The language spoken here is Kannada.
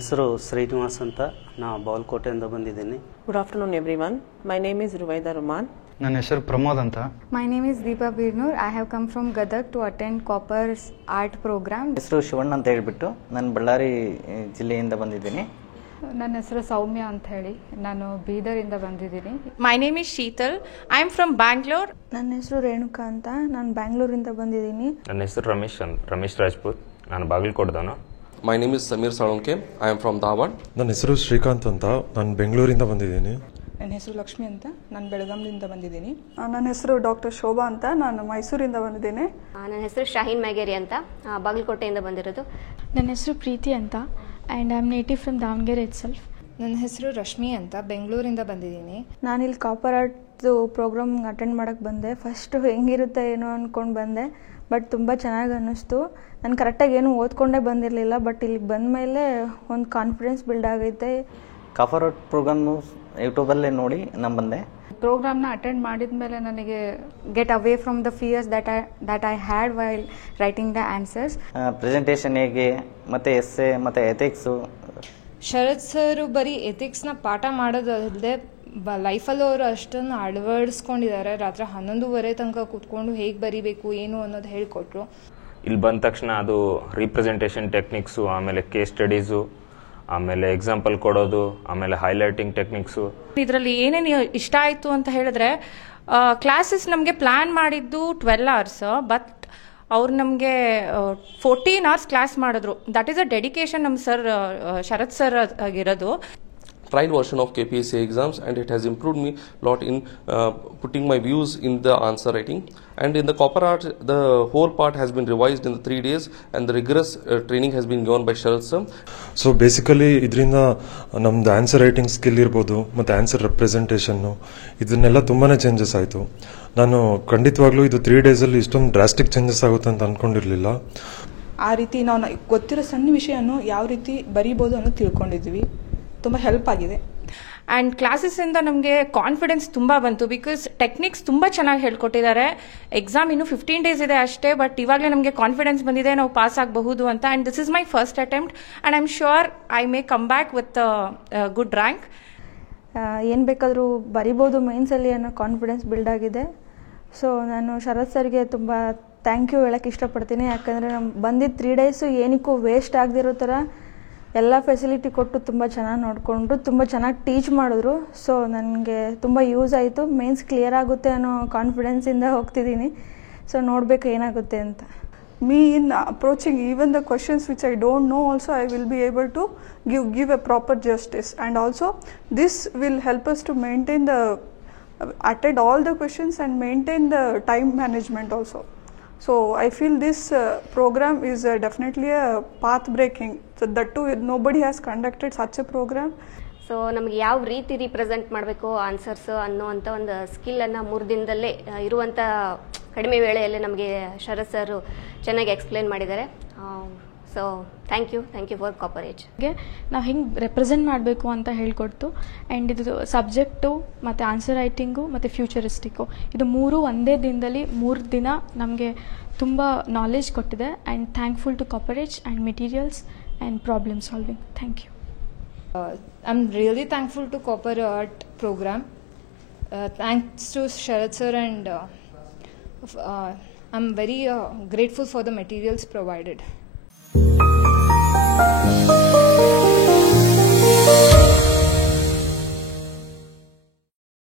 ಹೆಸರು ಶ್ರೀನಿವಾಸ್ ಅಂತ, ನಾ ಬಾಲ್ಕೋಟೆಯಿಂದ ಬಂದಿದ್ದೀನಿ. Good afternoon everyone. My name is Ruwaida Rahman. ನನ್ನ ಹೆಸರು ಪ್ರಮೋದ್ ಅಂತ. My name is Deepa Birnoor. I have come from Gadag to attend Copper's art program. ಹೆಸರು ಶಿವಣ್ಣ ಅಂತ ಹೇಳಿಬಿಟ್ಟು ನಾನು ಬಳ್ಳಾರಿ ಜಿಲ್ಲೆಯಿಂದ ಬಂದಿದ್ದೀನಿ. ನನ್ನ ಹೆಸರು ಸೌಮ್ಯ ಅಂತ ಹೇಳಿ, ನಾನು ಬೀದರಿಂದ ಬಂದಿದ್ದೀನಿ. My name is Sheetal. I am from Bangalore. ನನ್ನ ಹೆಸರು ರೇಣುಕಾ ಅಂತ, ನಾನು ಬ್ಯಾಂಗ್ಳೂರಿಂದ ಬಂದಿದ್ದೀನಿ. ನನ್ನ ಹೆಸರು ರಮೇಶ್ ರಾಜ್ಪೂತ್, ನಾನು ಬಾಗಲಕೋಟದವನು. My name is Samir Salonke. I am from Dharwad. ನನ್ನ ಹೆಸರು ಶ್ರೀಕಾಂತ್ ಅಂತ, ನಾನು ಬೆಂಗಳೂರಿಂದ ಬಂದಿದ್ದೀನಿ. ನನ್ನ ಹೆಸರು ಲಕ್ಷ್ಮಿ ಅಂತ, ನಾನು ಬೆಳಗಾಂದಿಂದ ಬಂದಿದ್ದೀನಿ. ನನ್ನ ಹೆಸರು ಡಾಕ್ಟರ್ ಶೋಭಾ ಅಂತ, ನಾನು ಮೈಸೂರಿಂದ ಬಂದಿದ್ದೀನಿ. ನನ್ನ ಹೆಸರು ಶಾಹೀನ್ ಮ್ಯಾಗೇರಿ ಅಂತ, ಬಾಗಲಕೋಟೆಯಿಂದ ಬಂದಿರೋದು. ನನ್ನ ಹೆಸರು ಪ್ರೀತಿ ಅಂತ, and I am native from Davanagere it self. ನನ್ನ ಹೆಸರು ರಶ್ಮಿ ಅಂತ, ಬೆಂಗಳೂರಿಂದ ಬಂದಿದ್ದೀನಿ. ನಾನಿಲ್ಲಿ ಕಾಪರ್ ಆರ್ಟ್ದು ಪ್ರೋಗ್ರಾಮ್ ಅಟೆಂಡ್ ಮಾಡೋಕ್ಕೆ ಬಂದೆ. ಫಸ್ಟು ಹೆಂಗಿರುತ್ತೆ ಏನೋ ಅಂದ್ಕೊಂಡು ಬಂದೆ, ಬಟ್ ತುಂಬ ಚೆನ್ನಾಗಿ ಅನ್ನಿಸ್ತು. ನಾನು ಕರೆಕ್ಟಾಗಿ ಏನು ಓದ್ಕೊಂಡೇ ಬಂದಿರಲಿಲ್ಲ, ಬಟ್ ಇಲ್ಲಿಗೆ ಬಂದ ಮೇಲೆ ಒಂದು ಕಾನ್ಫಿಡೆನ್ಸ್ ಬಿಲ್ಡ್ ಆಗೈತೆ. ಕಾಪರ್ ಆರ್ಟ್ ಪ್ರೋಗ್ರಾಮು ಯೂಟ್ಯೂಬಲ್ಲೇ ನೋಡಿ ನಾನು ಬಂದೆ. ಪ್ರೋಗ್ರಾಮ್ನ ಅಟೆಂಡ್ ಮಾಡಿದ ಮೇಲೆ ನನಗೆ get away from the fierce that I had while writing the answers. Presentation ಹೇಗೆ, ಮತ್ತು ಎಸ್ಸೆ ಮತ್ತು ಎಥಿಕ್ಸು. ಶರತ್ ಸರ್ ಬರೀ ಎಥಿಕ್ಸ್ನ ಪಾಠ ಮಾಡೋದಲ್ಲದೆ ಲೈಫಲ್ಲಿ ಅವರು ಅಷ್ಟನ್ನು ಅಳವಡಿಸ್ಕೊಂಡಿದ್ದಾರೆ. ರಾತ್ರಿ 11:30 ತನಕ ಕೂತ್ಕೊಂಡು ಹೇಗೆ ಬರೀಬೇಕು ಏನು ಅನ್ನೋದು ಹೇಳಿಕೊಟ್ರು. ಇಲ್ಲಿ ಬಂದ ತಕ್ಷಣ ಅದು ರೀಪ್ರೆಸೆಂಟೇಷನ್ ಟೆಕ್ನಿಕ್ಸು, ಆಮೇಲೆ ಕೇಸ್ ಸ್ಟಡೀಸು, ಆಮೇಲೆ ಎಕ್ಸಾಂಪಲ್ ಕೊಡೋದು, ಆಮೇಲೆ ಹೈಲೈಟಿಂಗ್ ಟೆಕ್ನಿಕ್ಸು. ಇದರಲ್ಲಿ ಏನೇನು ಇಷ್ಟ ಆಯಿತು ಅಂತ ಹೇಳಿದ್ರೆ, ಕ್ಲಾಸಸ್ ನಮಗೆ ಪ್ಲ್ಯಾನ್ ಮಾಡಿದ್ದು 12 hours, ಬಟ್ ಅವ್ರು ನಮಗೆ 14 hours ಕ್ಲಾಸ್ ಮಾಡಿದ್ರು. ದಟ್ ಈಸ್ ಅ ಡೆಡಿಕೇಶನ್ ನಮ್ಮ ಸರ್ ಶರತ್ ಸರ್ ಆಗಿರೋದು. Trial version of KPSC exams, and it has improved me a lot in putting my views in the answer writing. And in the copper art, the whole part has been revised in the 3 days, and the rigorous training has been given by Sharat sir. So basically ಇದರಿಂದ ನಮ್ದು ಆನ್ಸರ್ ರೈಟಿಂಗ್ ಸ್ಕಿಲ್ ಇರ್ಬೋದು, ಮತ್ತು ಆನ್ಸರ್ ರೆಪ್ರೆಸೆಂಟೇಷನ್ನು, ಇದನ್ನೆಲ್ಲ ತುಂಬಾ ಚೇಂಜಸ್ ಆಯಿತು. ನಾನು ಖಂಡಿತವಾಗ್ಲೂ ಇದು 3 daysಲ್ಲಿ ಇಷ್ಟೊಂದು ಡ್ರಾಸ್ಟಿಕ್ ಚೇಂಜಸ್ ಆಗುತ್ತೆ ಅಂತ ಅಂದ್ಕೊಂಡಿರಲಿಲ್ಲ. ಆ ರೀತಿ ನಾವು ಗೊತ್ತಿರೋ ಸಣ್ಣ ವಿಷಯನೂ ಯಾವ ರೀತಿ ಬರೀಬೋದು ಅನ್ನೋದು ತಿಳ್ಕೊಂಡಿದ್ವಿ. ತುಂಬ ಹೆಲ್ಪ್ ಆಗಿದೆ. ಆ್ಯಂಡ್ ಕ್ಲಾಸಸ್ಸಿಂದ ನಮಗೆ ಕಾನ್ಫಿಡೆನ್ಸ್ ತುಂಬ ಬಂತು, ಬಿಕಾಸ್ ಟೆಕ್ನಿಕ್ಸ್ ತುಂಬ ಚೆನ್ನಾಗಿ ಹೇಳ್ಕೊಟ್ಟಿದ್ದಾರೆ. ಎಕ್ಸಾಮ್ ಇನ್ನೂ 15 days ಇದೆ ಅಷ್ಟೇ, ಬಟ್ ಇವಾಗಲೇ ನಮಗೆ ಕಾನ್ಫಿಡೆನ್ಸ್ ಬಂದಿದೆ, ನಾವು ಪಾಸ್ ಆಗಬಹುದು ಅಂತ. And this is my first attempt, and I am sure I may come back with good rank. ಏನು ಬೇಕಾದರೂ ಬರಿಬೋದು ಮೇನ್ಸಲ್ಲಿ ಅನ್ನೋ ಕಾನ್ಫಿಡೆನ್ಸ್ ಬಿಲ್ಡ್ ಆಗಿದೆ. ಸೊ ನಾನು ಶರತ್ ಸರ್ಗೆ ತುಂಬ ಥ್ಯಾಂಕ್ ಯು ಹೇಳೋಕ್ಕೆ ಇಷ್ಟಪಡ್ತೀನಿ. ಯಾಕಂದರೆ ನಮ್ಮ ಬಂದಿದ್ದು 3 days ಏನಕ್ಕೂ ವೇಸ್ಟ್ ಆಗದಿರೋ ಥರ ಎಲ್ಲ ಫೆಸಿಲಿಟಿ ಕೊಟ್ಟು ತುಂಬ ಚೆನ್ನಾಗಿ ನೋಡಿಕೊಂಡ್ರು, ತುಂಬ ಚೆನ್ನಾಗಿ ಟೀಚ್ ಮಾಡಿದ್ರು. ಸೊ ನನಗೆ ತುಂಬ ಯೂಸ್ ಆಯಿತು. ಮೇನ್ಸ್ ಕ್ಲಿಯರ್ ಆಗುತ್ತೆ ಅನ್ನೋ ಕಾನ್ಫಿಡೆನ್ಸಿಂದ ಹೋಗ್ತಿದ್ದೀನಿ. ಸೊ ನೋಡಬೇಕು ಏನಾಗುತ್ತೆ ಅಂತ. Me in approaching even the questions which I don't know also, I will be able to give a proper justice, and also this will help us to maintain attend all the questions and maintain the time management also. So I feel this program is definitely a path breaking. So that too, nobody has conducted such a program. So ನಮಗೆ ಯಾವ ರೀತಿ ರಿಪ್ರೆಸೆಂಟ್ ಮಾಡಬೇಕು ಆನ್ಸರ್ಸ್ ಅನ್ನೋವಂಥ ಒಂದು ಸ್ಕಿಲ್ಲನ್ನು 3 ದಿನದಲ್ಲೇ ಇರುವಂಥ ಕಡಿಮೆ ವೇಳೆಯಲ್ಲೇ ನಮಗೆ ಶರತ್ ಸರ್ ಚೆನ್ನಾಗಿ ಎಕ್ಸ್ಪ್ಲೇನ್ ಮಾಡಿದ್ದಾರೆ. So thank you for Copper Age. ನಾವು ಹೆಂಗೆ ರೆಪ್ರೆಸೆಂಟ್ ಮಾಡಬೇಕು ಅಂತ ಹೇಳ್ಕೊಡ್ತು. ಆ್ಯಂಡ್ ಇದು ಸಬ್ಜೆಕ್ಟು ಮತ್ತು ಆನ್ಸರ್ ರೈಟಿಂಗು ಮತ್ತು ಫ್ಯೂಚರಿಸ್ಟಿಕ್ಕು, ಇದು 3 ಒಂದೇ ದಿನದಲ್ಲಿ 3 ದಿನ ನಮಗೆ ತುಂಬ ನಾಲೆಜ್ ಕೊಟ್ಟಿದೆ. And thankful to Copper Age and materials and problem solving. Thank you. I'm really thankful to Copper Art program. Thanks to Sharat sir, and I'm very grateful for the materials provided.